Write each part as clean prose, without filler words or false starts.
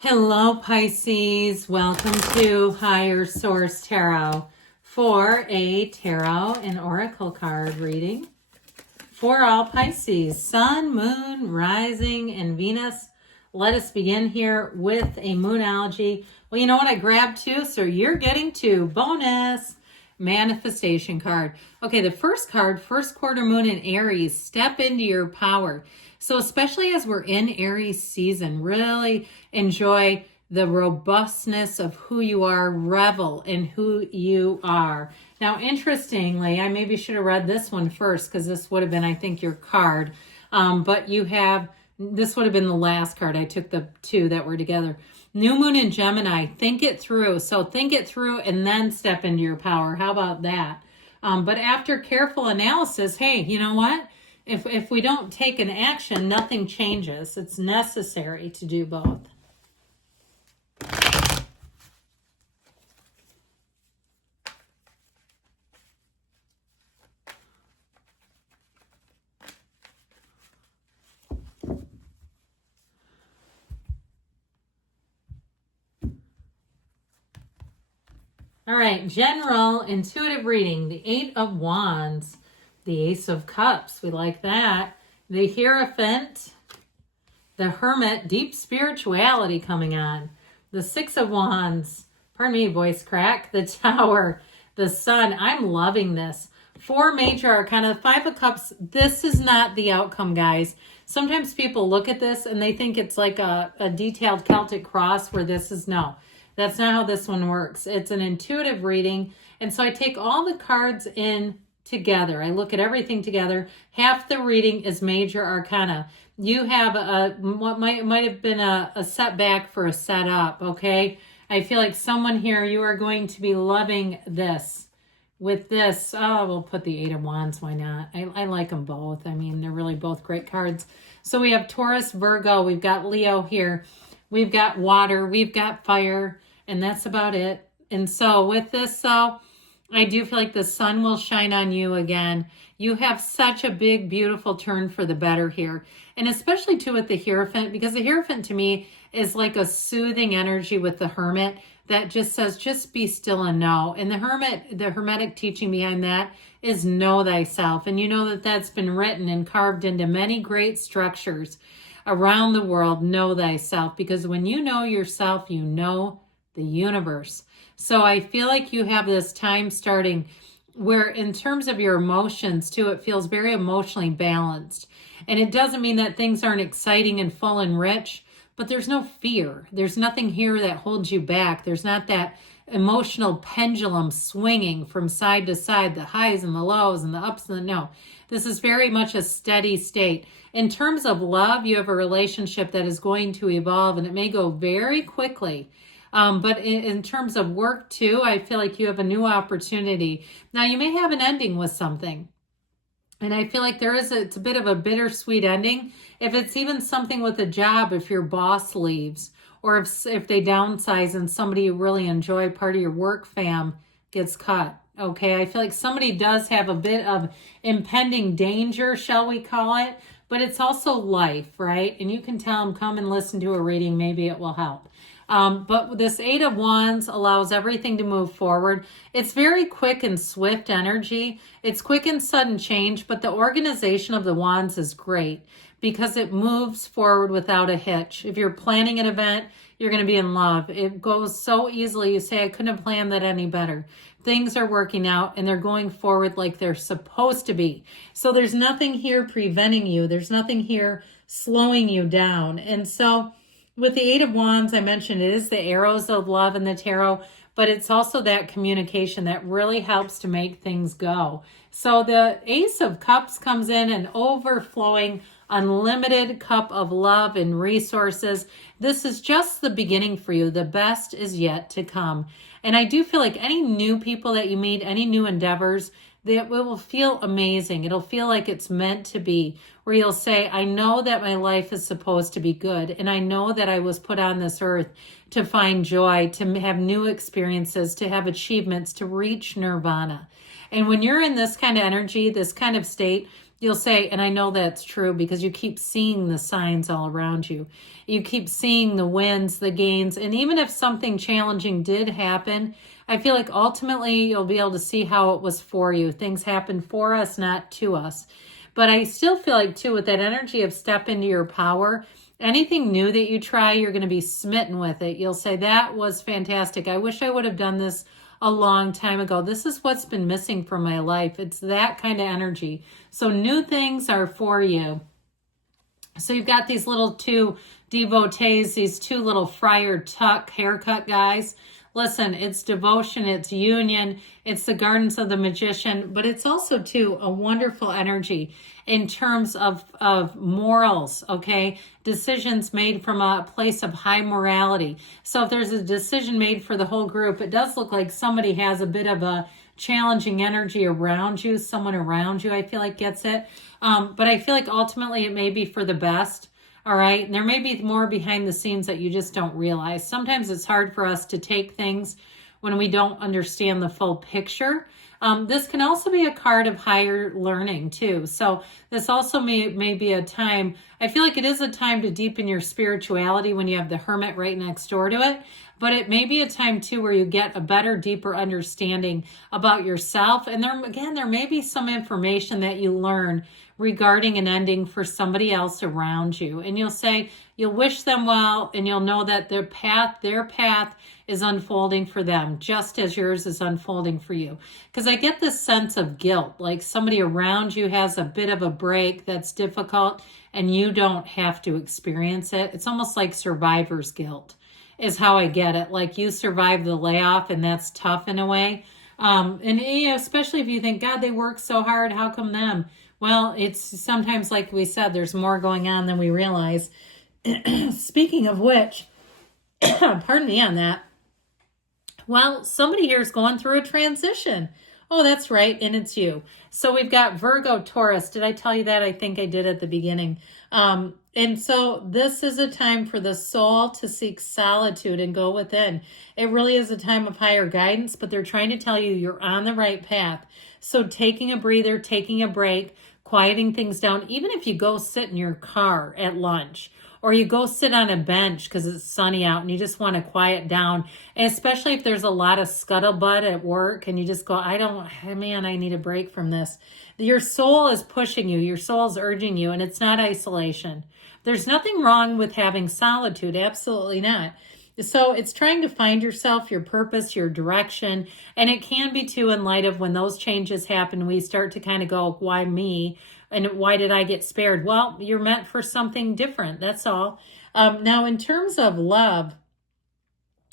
Hello, Pisces. Welcome to Higher Source Tarot for a tarot and oracle card reading for all Pisces, Sun, Moon, Rising, and Venus. Let us begin here with a Moonology. Well, you know what I grabbed too? So you're getting two bonus manifestation card. Okay, the first card, first quarter moon in Aries, step into your power. So especially as we're in Aries season, really enjoy the robustness of who you are, revel in who you are. Now, interestingly, I maybe should have read this one first because this would have been, I think, your card. But you have, this would have been the last card. I took the two that were together. New moon in Gemini, think it through. So think it through and then step into your power. How about that? But after careful analysis, hey, you know what? If we don't take an action, nothing changes. It's necessary to do both. All right, general intuitive reading, the Eight of Wands, the Ace of Cups, we like that, the Hierophant, the Hermit, deep spirituality coming on, the Six of Wands, pardon me, voice crack, the Tower, the Sun. I'm loving this. Four major arcana, the Five of Cups. This is not the outcome, guys. Sometimes people look at this and they think it's like a detailed Celtic cross where this is no. That's not how this one works. It's an intuitive reading. And so I take all the cards in together. I look at everything together. Half the reading is major arcana. You have what might have been a setback for a setup, okay? I feel like someone here, you are going to be loving this. With this, we'll put the Eight of Wands. Why not? I like them both. I mean, they're really both great cards. So we have Taurus, Virgo. We've got Leo here. We've got water. We've got fire. And that's about it. And so with this, though, I do feel like the sun will shine on you again. You have such a big, beautiful turn for the better here. And especially, too, with the Hierophant, because the Hierophant, to me, is like a soothing energy with the Hermit that just says, just be still and know. And the Hermetic teaching behind that is know thyself. And you know that that's been written and carved into many great structures around the world, know thyself. Because when you know yourself, you know the universe. So I feel like you have this time starting where in terms of your emotions too, it feels very emotionally balanced. And it doesn't mean that things aren't exciting and full and rich, but there's no fear. There's nothing here that holds you back. There's not that emotional pendulum swinging from side to side, the highs and the lows and the ups and the no. This is very much a steady state. In terms of love, you have a relationship that is going to evolve and it may go very quickly. But in terms of work too, I feel like you have a new opportunity. Now you may have an ending with something. And I feel like it's a bit of a bittersweet ending. If it's even something with a job, if your boss leaves or if they downsize and somebody you really enjoy, part of your work fam gets cut. Okay, I feel like somebody does have a bit of impending danger, shall we call it? But it's also life, right? And you can tell them, come and listen to a reading. Maybe it will help. But this Eight of Wands allows everything to move forward. It's very quick and swift energy. It's quick and sudden change, but the organization of the Wands is great because it moves forward without a hitch. If you're planning an event, you're going to be in love. It goes so easily. You say, I couldn't have planned that any better. Things are working out and they're going forward like they're supposed to be. So there's nothing here preventing you. There's nothing here slowing you down. And so with the Eight of Wands, I mentioned it is the arrows of love in the tarot, but it's also that communication that really helps to make things go. So the Ace of Cups comes in an overflowing, unlimited cup of love and resources. This is just the beginning for you. The best is yet to come. And I do feel like any new people that you meet, any new endeavors, that it will feel amazing. It'll feel like it's meant to be, where you'll say, I know that my life is supposed to be good. And I know that I was put on this earth to find joy, to have new experiences, to have achievements, to reach nirvana. And when you're in this kind of energy, this kind of state, you'll say, and I know that's true because you keep seeing the signs all around you. You keep seeing the wins, the gains, and even if something challenging did happen, I feel like ultimately you'll be able to see how it was for you. Things happen for us, not to us. But I still feel like, too, with that energy of step into your power, anything new that you try, you're going to be smitten with it. You'll say, that was fantastic. I wish I would have done this a long time ago. This is what's been missing from my life. It's that kind of energy. So new things are for you. So you've got these little two devotees, these two little Friar Tuck haircut guys. Listen, it's devotion, it's union, it's the gardens of the magician, but it's also, too, a wonderful energy in terms of morals, okay? Decisions made from a place of high morality. So if there's a decision made for the whole group, it does look like somebody has a bit of a challenging energy around you. Someone around you, I feel like, gets it. But I feel like ultimately it may be for the best. All right. And there may be more behind the scenes that you just don't realize. Sometimes it's hard for us to take things when we don't understand the full picture. This can also be a card of higher learning too. So this also may be a time, I feel like it is a time to deepen your spirituality when you have the Hermit right next door to it. But it may be a time too where you get a better, deeper understanding about yourself. And there may be some information that you learn regarding an ending for somebody else around you. And you'll wish them well, and you'll know that their path is unfolding for them, just as yours is unfolding for you. Because I get this sense of guilt, like somebody around you has a bit of a break that's difficult, and you don't have to experience it. It's almost like survivor's guilt is how I get it. Like you survived the layoff, and that's tough in a way. And especially if you think, God, they work so hard, how come them? Well, it's sometimes, like we said, there's more going on than we realize. Speaking of which, pardon me on that. Well, somebody here is going through a transition. Oh, that's right, and it's you. So we've got Virgo, Taurus. Did I tell you that? I think I did at the beginning. And so this is a time for the soul to seek solitude and go within. It really is a time of higher guidance, but they're trying to tell you you're on the right path. So taking a breather, taking a break, quieting things down, even if you go sit in your car at lunch, or you go sit on a bench because it's sunny out and you just want to quiet down. And especially if there's a lot of scuttlebutt at work and you just go, I need a break from this. Your soul is pushing you. Your soul is urging you, and it's not isolation. There's nothing wrong with having solitude. Absolutely not. So it's trying to find yourself, your purpose, your direction. And it can be too, in light of when those changes happen, we start to kind of go, why me? And why did I get spared? Well, you're meant for something different. That's all. Now, in terms of love,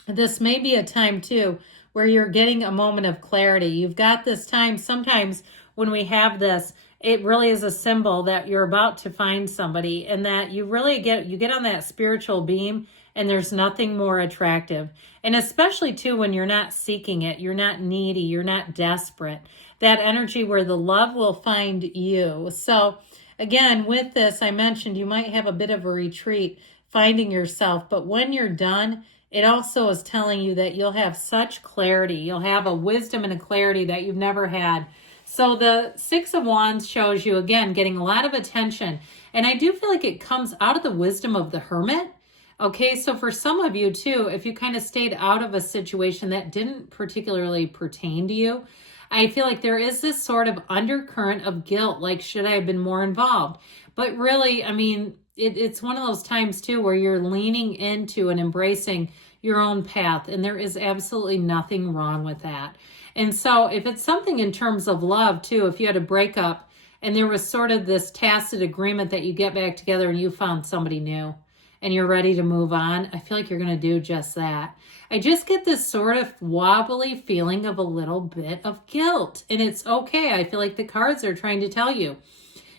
this may be a time too where you're getting a moment of clarity. You've got this time. Sometimes when we have this, it really is a symbol that you're about to find somebody, and that you really get on that spiritual beam, and there's nothing more attractive. And especially too when you're not seeking it, you're not needy, you're not desperate. That energy where the love will find you. So again, with this, I mentioned you might have a bit of a retreat finding yourself, but when you're done, it also is telling you that you'll have such clarity. You'll have a wisdom and a clarity that you've never had. So the Six of Wands shows you, again, getting a lot of attention. And I do feel like it comes out of the wisdom of the Hermit. Okay, so for some of you too, if you kind of stayed out of a situation that didn't particularly pertain to you, I feel like there is this sort of undercurrent of guilt, like, should I have been more involved? But really, I mean, it's one of those times too where you're leaning into and embracing your own path, and there is absolutely nothing wrong with that. And so if it's something in terms of love too, if you had a breakup and there was sort of this tacit agreement that you get back together and you found somebody new and you're ready to move on, I feel like you're going to do just that. I just get this sort of wobbly feeling of a little bit of guilt, and it's okay. I feel like the cards are trying to tell you,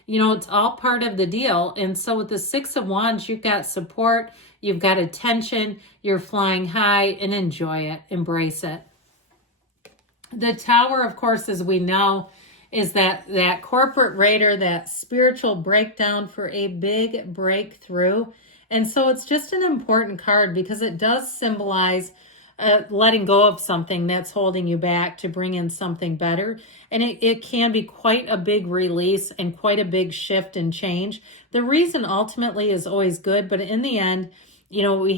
it's all part of the deal. And so with the Six of Wands, you've got support, you've got attention, you're flying high, and enjoy it, embrace it. The Tower, of course, as we know, is that corporate raider, that spiritual breakdown for a big breakthrough. And so it's just an important card because it does symbolize letting go of something that's holding you back to bring in something better. And it can be quite a big release and quite a big shift and change. The reason ultimately is always good, but in the end, you know, we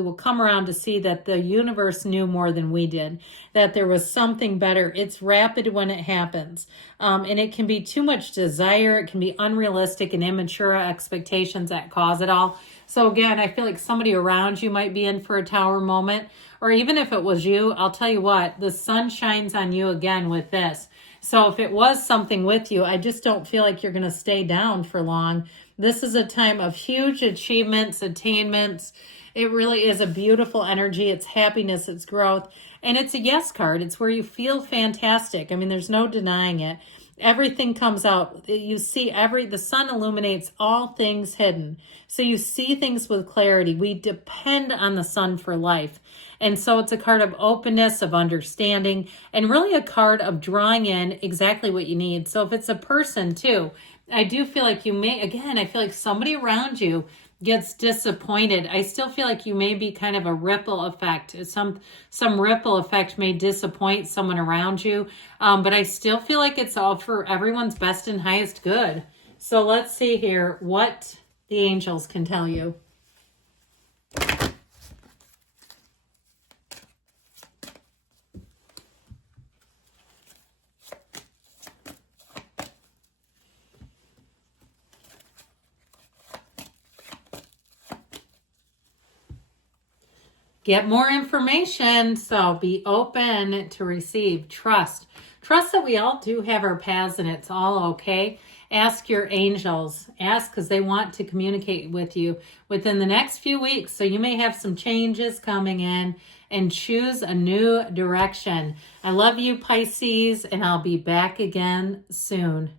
will come around to see that the universe knew more than we did, that there was something better. It's rapid when it happens. And it can be too much desire. It can be unrealistic and immature expectations that cause it all. So again, I feel like somebody around you might be in for a tower moment, or even if it was you, I'll tell you what, the sun shines on you again with this. So if it was something with you, I just don't feel like you're going to stay down for long. This is a time of huge achievements, attainments. It really is a beautiful energy. It's happiness, it's growth, and it's a yes card. It's where you feel fantastic. I mean, there's no denying it. Everything comes out. You see the sun illuminates all things hidden. So you see things with clarity. We depend on the sun for life. And so it's a card of openness, of understanding, and really a card of drawing in exactly what you need. So if it's a person too, I do feel like I feel like somebody around you gets disappointed. I still feel like you may be kind of a ripple effect. Some ripple effect may disappoint someone around you. But I still feel like it's all for everyone's best and highest good. So let's see here what the angels can tell you. Get more information, so be open to receive. Trust that we all do have our paths and it's all okay. Ask your angels. Ask because they want to communicate with you within the next few weeks. So you may have some changes coming in, and choose a new direction. I love you, Pisces, and I'll be back again soon.